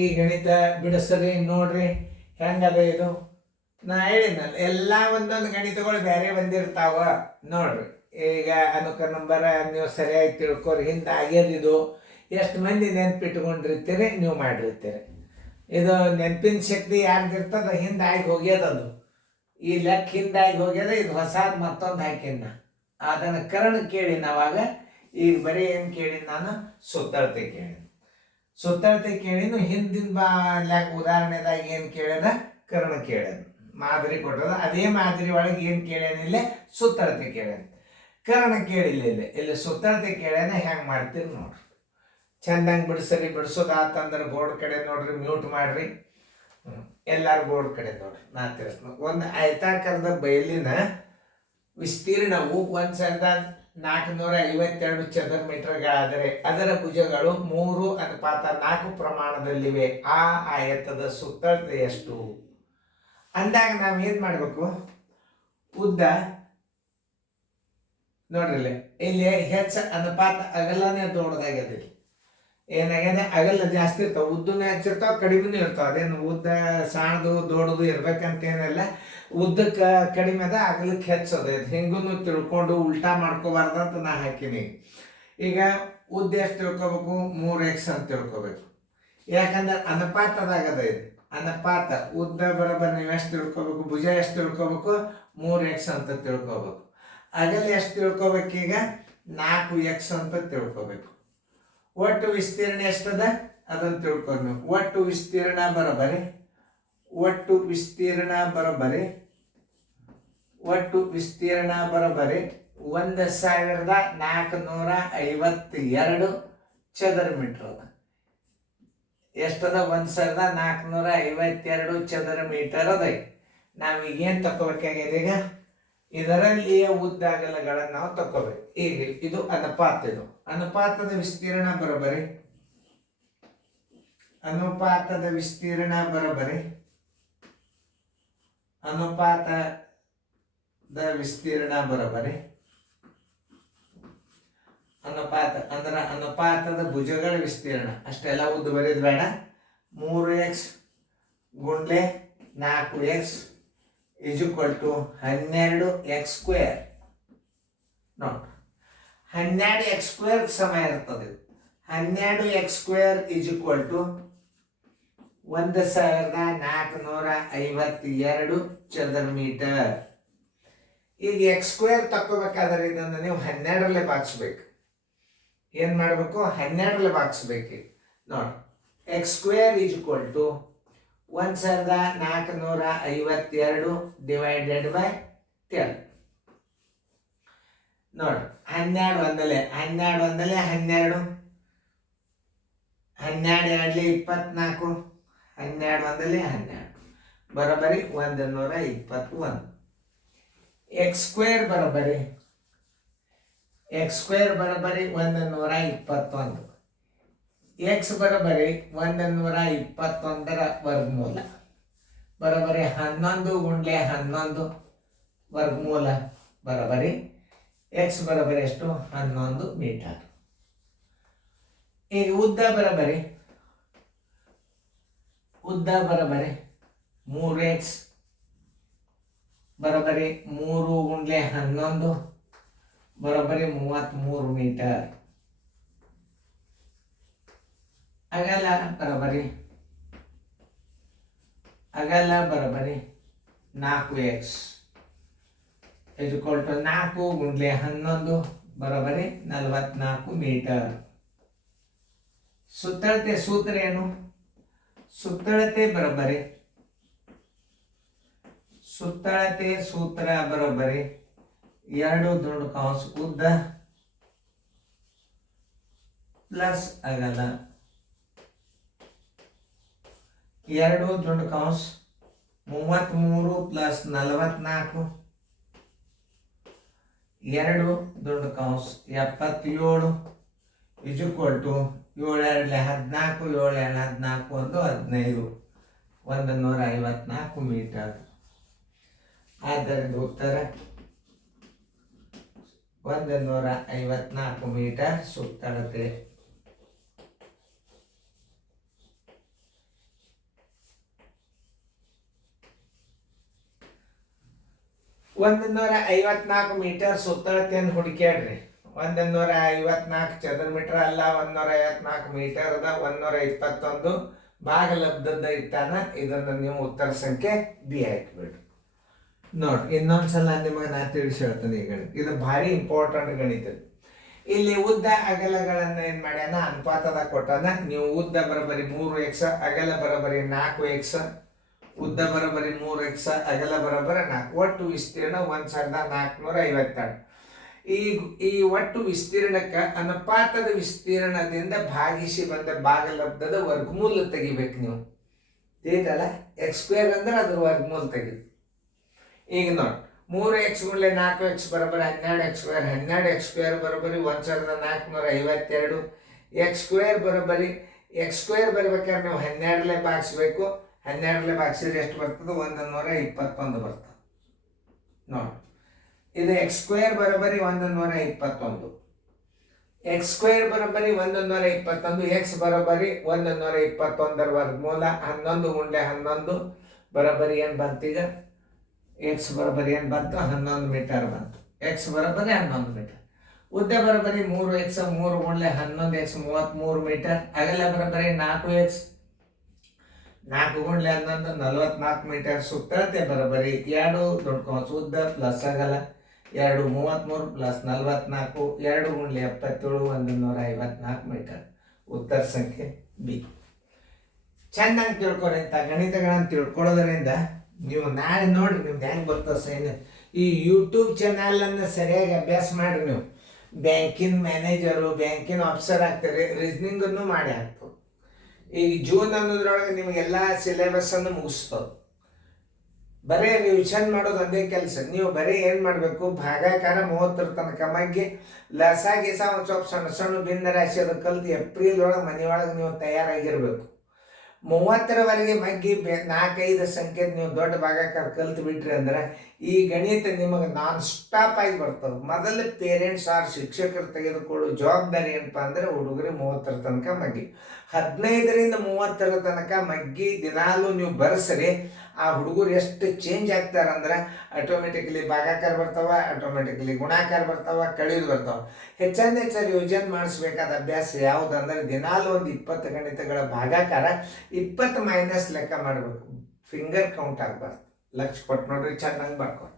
ಈ ಗಣಿತ ಬಿಡಿಸ್ರಿ ನೋಡ್ರಿ ಹೆಂಗದ ಇದು. ನಾ ಹೇಳಿದ್ನಲ್ಲ ಎಲ್ಲ ಒಂದೊಂದು ಗಣಿತಗಳು ಬೇರೆ ಬಂದಿರ್ತಾವ ನೋಡ್ರಿ. ಈಗ ಅನುಕ ನಂಬರ್ ನೀವು ಸರಿಯಾಗಿ ತಿಳ್ಕೊರಿ. ಹಿಂದೆ ಆಗ್ಯದಿದು ಎಷ್ಟು ಮಂದಿ ನೆನ್ಪಿಟ್ಕೊಂಡಿರ್ತೀರಿ ನೀವು ಮಾಡಿರ್ತೀರಿ. ಇದು ನೆನಪಿನ ಶಕ್ತಿ ಯಾರ್ದಿರ್ತದ ಹಿಂದೆ ಆಗಿ ಹೋಗ್ಯದದು. ಈ ಲೆಕ್ಕ ಹಿಂದಾಗಿ ಹೋಗ್ಯದ. ಇದು ಹೊಸಾದ್ ಮತ್ತೊಂದು ಹಾಕಿನ ಅದನ್ನು ಕರ್ಣ ಕೇಳಿನ ಅವಾಗ. ಈಗ ಬರೀ ಏನು ಕೇಳಿನ ನಾನು ಸುತ್ತಳತೆ ಕೇಳಿನ. ಸುತ್ತಳತೆ ಕೇಳಿನು ಹಿಂದಿನ ಉದಾಹರಣೆದಾಗ ಏನು ಕೇಳ್ಯದ ಕರ್ಣ ಕೇಳ್ಯದ. ಮಾದರಿ ಕೊಟ್ಟದ ಅದೇ ಮಾದರಿ ಒಳಗೆ ಏನು ಕೇಳ್ಯಾನಿಲ್ಲ ಸುತ್ತಳತೆ ಕೇಳ್ಯಾನ. ಕರ್ಣ ಕೇಳಿಲ್ಲ. ಇಲ್ಲಿ ಸುತ್ತಳತೆ ಕೇಳ್ಯಾನ. ಹೆಂಗೆ ಮಾಡ್ತೀರಿ ನೋಡ್ರಿ. ಚಂದಂಗೆ ಬಿಡಿಸ್ರಿ. ಬಿಡಿಸೋದಾತಂದ್ರೆ ಬೋರ್ಡ್ ಕಡೆ ನೋಡ್ರಿ, ಮ್ಯೂಟ್ ಮಾಡ್ರಿ. ಎಲ್ಲಾರು ಬೋರ್ಡ್ ಕಡೆ ನೋಡ್ರಿ. ನಾ ತಿಳಿಸ್ತೀನಿ. ಒಂದು ಆಯತಾಕಾರದ ಬಯಲಿನ ವಿಸ್ತೀರ್ಣವು 1452 ಚದರ ಮೀಟರ್ಗಳಾದರೆ ಅದರ ಭುಜಗಳು 3:4 ಪ್ರಮಾಣದಲ್ಲಿವೆ. ಆ ಆಯತದ ಸುತ್ತಳತೆ ಎಷ್ಟು ಅಂದಾಗ ನಾವು ಏನು ಮಾಡಬೇಕು? ಉದ್ದ ನೋಡ್ರಿ ಇಲ್ಲಿ ಹೆಚ್ಚು ಅನುಪಾತ ಅಗಲನೇ ದೊಡ್ಡದಾಗ್ಯದ. ಏನಾಗ್ಯದ? ಅಗಲ ಜಾಸ್ತಿ ಇರ್ತಾವ, ಉದ್ದನೂ ಹೆಚ್ಚಿರ್ತಾವ, ಕಡಿಮೆನೂ ಇರ್ತಾವ. ಅದೇನು ಉದ್ದ ಸಣ್ಣದು ದೊಡ್ಡದು ಇರ್ಬೇಕಂತೇನಿಲ್ಲ. ಉದ್ದಕ್ಕೆ ಕಡಿಮೆ ಅದ, ಅಗಲಕ್ಕೆ ಹೆಚ್ಚದ. ಹಿಂಗೂ ತಿಳ್ಕೊಂಡು ಉಲ್ಟಾ ಮಾಡ್ಕೋಬಾರ್ದಂತ ನಾ ಹಾಕಿನಿ. ಈಗ ಉದ್ದ ಎಷ್ಟು ತಿಳ್ಕೊಬೇಕು? 3x ಅಂತ ತಿಳ್ಕೊಬೇಕು. ಯಾಕಂದ್ರೆ ಅನುಪಾತದಾಗದ ಇದು. ಅನುಪಾತ ಉದ್ದ ಬರೋಬ್ಬರ ನೀವು ಎಷ್ಟು ತಿಳ್ಕೊಬೇಕು? ಭುಜ ಎಷ್ಟು ತಿಳ್ಕೊಬೇಕು? 3x ಅಂತ ತಿಳ್ಕೊಬೇಕು. ಅಗಲ ಎಷ್ಟು ತಿಳ್ಕೊಬೇಕೀಗ? 4x ಅಂತ ತಿಳ್ಕೊಬೇಕು. ಒಟ್ಟು ವಿಸ್ತೀರ್ಣ ಎಷ್ಟದ ಅದನ್ನು ತಿಳ್ಕೊಂಡು ನೀವು. ಒಟ್ಟು ವಿಸ್ತೀರ್ಣ ಬರೋಬ್ಬರಿ 1452 ಚದರ ಮೀಟರ್ ಅದ. ಎಷ್ಟದ? 1452 ಚದರ ಮೀಟರ್ ಅದ. ನಾವೀಗ ಏನು ತಗೋಬೇಕಾಗಿದೆ? ಈಗ ಇದರಲ್ಲಿಯ ಉದ್ದ ಅಗಲಗಳನ್ನು ನಾವು ತಗೋಬೇಕು. ಈಗ ಇದು ಅನುಪಾತ. ಇದು ಅನುಪಾತದ ವಿಸ್ತೀರ್ಣ ಬರೋಬ್ಬರಿ ಅನುಪಾತದ ವಿಸ್ತೀರ್ಣ ಅಂದ್ರೆ ಅನುಪಾತದ ಭುಜಗಳ ವಿಸ್ತೀರ್ಣ. ಅಷ್ಟೆಲ್ಲ ಉದ್ದ ಬರೀದ್ ಬೇಡ. 3x ಗುಂಡ್ಲೆ 4x = 12x². ನೋಡಿ, 12x² ಸಮ ಇರ್ತದೆ. 12x² = 1452 ಚದರ ಮೀಟರ್. ಈಗ x² ತಕ್ಕೋಬೇಕಾದ್ರೆ ಇದನ್ನು ನೀವು 12ರಲ್ಲೇ ಭಾಗಿಸ್ಬೇಕು. ಏನು ಮಾಡಬೇಕು? 12ರಲ್ಲೇ ಭಾಗಿಸ್ಬೇಕು. ನೋಡಿ, x² = 1452 ಡಿವೈಡೆಡ್ ಬೈ 10. ನೋಡಿ, 12 ಒಂದಲೇ 12 12 12 24 12 ಒಂದಲೇ 12 ಬರೋಬ್ಬರಿ 121. x² ಬರೋಬ್ಬರಿ 121. x ಬರೋಬ್ಬರಿ 121ರ ವರ್ಗಮೂಲ ಬರೋಬ್ಬರಿ 11 ಗುಂಡ್ಲೆ 11 ವರ್ಗಮೂಲ ಬರೋಬ್ಬರಿ x ಬರೋಬ್ಬರಿ ಎಷ್ಟು? 11 ಮೀಟರ್. ಈಗ ಉದ್ದ ಬರೋಬ್ಬರಿ 3x ಬರೋಬ್ಬರಿ 3 ಗುಂಡ್ಲೆ 11 ಬರೋಬ್ಬರಿ 33 ಮೀಟರ್. ಅಗಲ ಬರೋಬ್ಬರಿ 4x = 4 ಗುಂಡ್ಲೆ 11 ಬರೋಬ್ಬರಿ 44 ಮೀಟರ್. ಸುತ್ತಳತೆ ಸೂತ್ರ ಏನು? ಸುತ್ತಳತೆ ಸೂತ್ರ ಬರೋಬ್ಬರಿ 2 ದುಂಡು ಕೌಂಸ್ ಉದ್ದ ಪ್ಲಸ್ ಅಗಲ 2 ದುಂಡು ಕೌಂಸ್ 33 ಪ್ಲಸ್ 44 2 ದುಂಡು ಕೌಂಸ್ 77 = 7 2 14 7 14 154 ಮೀಟರ್. ಆದ್ದರಿಂದ ಉತ್ತರ 154 ಮೀಟರ್ ಸುತ್ತಳತೆ. 154 ಮೀಟರ್ ಸುತ್ತಳತೆಯನ್ನು ಹುಡುಕ್ಯಾಡ್ರಿ. 154 ಚದರ ಮೀಟರ್ ಅಲ್ಲ, 154 ಮೀಟರ್ ಅದ. 121 ಭಾಗಲಬ್ಧದ ಇಟ್ಟಾನ. ಇದನ್ನು ನೀವು ಉತ್ತರ ಸಂಖ್ಯೆ ಬಿ ಹಾಕಿಬಿಡ್ರಿ. ನೋಡಿ, ಇನ್ನೊಂದ್ಸಲ ನಿಮಗೆ ನಾ ತಿಳಿಸಿ ಹೇಳ್ತೇನೆ. ಈ ಗಣಿತ ಇದು ಭಾರಿ ಇಂಪಾರ್ಟೆಂಟ್ ಗಣಿತ. ಇಲ್ಲಿ ಉದ್ದ ಅಗಲಗಳನ್ನ ಏನ್ ಮಾಡ್ಯಾನ, ಅನುಪಾತದಾಗ ಕೊಟ್ಟಾನ. ನೀವು ಉದ್ದ ಬರೋಬರಿ 3x, ಅಗಲ ಬರೋಬರಿ 4x. ಉದ್ದ ಬರೋಬರಿ 3x, ಅಗಲ ಬರೋಬರಿ 4. ಒಟ್ಟು ವಿಸ್ತೀರ್ಣ 1452. ಈ ಒಟ್ಟು ವಿಸ್ತೀರ್ಣಕ್ಕೆ ಅನುಪಾತದ ವಿಸ್ತೀರ್ಣದಿಂದ ಭಾಗಿಸಿ ಬಂದ ಭಾಗಲಬ್ಧದ ವರ್ಗಮೂಲ ತೆಗಿಬೇಕು ನೀವು. ತಿಳಿತಲ್ಲ, x² ಅಂದ್ರೆ ಅದ್ರ ವರ್ಗಮೂಲ ತೆಗಿ. ಈಗ ನೋಡಿ, 3x ಗುಂಡ್ಲೆ 4x ಬರೋಬರಿ 12x². 12x² ಬರೋಬರಿ 1452. x² ಬರೋಬರಿ x² ಬರ್ಬೇಕಾದ್ರೆ ನೀವು 12 ಭಾಗಿಸ್ಬೇಕು. 12 ಭಾಗಿಸಿದ್ರೆ ಎಷ್ಟು ಬರ್ತದೆ? 121 ಬರ್ತದೆ. ನೋಡಿ, ಇದು x² ಬರೋಬರಿ 121. x² ಬರೋಬರಿ 121. x ಬರೋಬರಿ 121 ವರ್ಗಮೂಲ 11 ಗುಂಡ್ಲೆ 11 ಬರೋಬರಿ ಏನು ಬಂತು? ಈಗ x ಬರೋಬರಿ ಏನು ಬಂತು? 11 ಮೀಟರ್ ಬಂತು. x ಬರೋಬರಿ 11 ಮೀಟರ್. ಉದ್ದ ಬರೋಬರಿ 3x, 3 ಗುಂಡ್ಲೆ 11x 33 ಮೀಟರ್. ಅಗಲ ಬರೋಬರಿ 4x, 4 ಗುಂಡ್ಲೆ 11 44 ಮೀಟರ್. ಸುತ್ತಳತೆ ಬರೋಬರಿ 2 ದೊಡ್ಡ ಕೌಂಸ ಉದ್ದ ಪ್ಲಸ್ ಅಗಲ 2 33 ಪ್ಲಸ್ 44 2 ಗುಂಡ್ಲೆ 77 154 ಮೀಟರ್. ಉತ್ತರ ಸಂಖ್ಯೆ ಬಿ. ಚೆನ್ನಾಗಿ ತಿಳ್ಕೊರಿ. ಇಂಥ ಗಣಿತಗಳನ್ನು ತಿಳ್ಕೊಳ್ಳೋದ್ರಿಂದ ನೀವು ನಾಳೆ ನೋಡ್ರಿ ನಿಮ್ದು ಹೆಂಗೆ ಬರ್ತದೆ ಸೈನ್. ಈ ಯೂಟ್ಯೂಬ್ ಚಾನಲನ್ನು ಸರಿಯಾಗಿ ಅಭ್ಯಾಸ ಮಾಡಿರಿ. ನೀವು ಬ್ಯಾಂಕಿನ ಮ್ಯಾನೇಜರು, ಬ್ಯಾಂಕಿನ ಆಫೀಸರ್ ಆಗ್ತಾರೆ. ರೀಸ್ನಿಂಗನ್ನು ಮಾಡಿ ಹಾಕ್ತದೆ. ಈಗ ಜೂನ್ ಅನ್ನೋದ್ರೊಳಗೆ ನಿಮಗೆಲ್ಲ ಸಿಲೆಬಸ್ಸನ್ನು ಮುಗಿಸ್ತದೆ. ಬರೀ ರಿವಿಷನ್ ಮಾಡೋದು ಒಂದೇ ಕೆಲಸ. ನೀವು ಬರೀ ಏನು ಮಾಡಬೇಕು, ಭಾಗಾಕಾರ 30 ತನಕ ಮಗ್ಗಿ ಲಸ ಗಿಸ ಒಂದು ಸ್ವಲ್ಪ ಸಣ್ಣ ಸಣ್ಣ ಭಿನ್ನ ರಾಶಿ ಅದು ಕಲ್ತು ಏಪ್ರಿಲ್ ಒಳಗೆ ಮನೆಯೊಳಗೆ ನೀವು ತಯಾರಾಗಿರ್ಬೇಕು. 30ರವರೆಗೆ ಮಗ್ಗಿ 4-5 ಸಂಖ್ಯೆ ನೀವು ದೊಡ್ಡ ಭಾಗಾಕಾರ ಕಲ್ತು ಬಿಟ್ರಿ ಅಂದ್ರೆ ಈ ಗಣಿತ ನಿಮಗೆ ನಾನ್ ಸ್ಟಾಪ್ ಆಗಿ ಬರ್ತದೆ. ಮೊದಲು ಪೇರೆಂಟ್ಸ್ ಶಿಕ್ಷಕರು ತೆಗೆದುಕೊಳ್ಳೋ ಜವಾಬ್ದಾರಿ ಏನಪ್ಪ ಅಂದರೆ ಹುಡುಗರಿಗೆ 30ರ ತನಕ ಮಗ್ಗಿ, 15ರಿಂದ 30ರ ತನಕ ಮಗ್ಗಿ ದಿನಾಲೂ ನೀವು ಬರ್ಸ್ರಿ. ಆ ಹುಡುಗರು ಎಷ್ಟು ಚೇಂಜ್ ಆಗ್ತಾರಂದ್ರೆ ಆಟೋಮೆಟಿಕ್ಲಿ ಭಾಗಾಕಾರ ಬರ್ತಾವ, ಆಟೋಮೆಟಿಕ್ಲಿ ಗುಣಾಕಾರ ಬರ್ತಾವ, ಕಳೆದು ಬರ್ತಾವ. ಹೆಚ್ಚು ಯೋಜನೆ ಮಾಡಿಸ್ಬೇಕಾದ ಅಭ್ಯಾಸ ಯಾವುದಂದ್ರೆ ದಿನಾಲು ಒಂದು 20 ಗಣಿತಗಳ ಭಾಗಾಕಾರ 20 ಮೈನಸ್ ಲೆಕ್ಕ ಮಾಡಬೇಕು. ಫಿಂಗರ್ ಕೌಂಟ್ ಆಗಬಾರ್ದು. ಲಕ್ಷ ಕೊಟ್ಟು ನೋಡ್ರಿ, ಚೆನ್ನಾಗಿ ಬರ್ಕೊಂಡು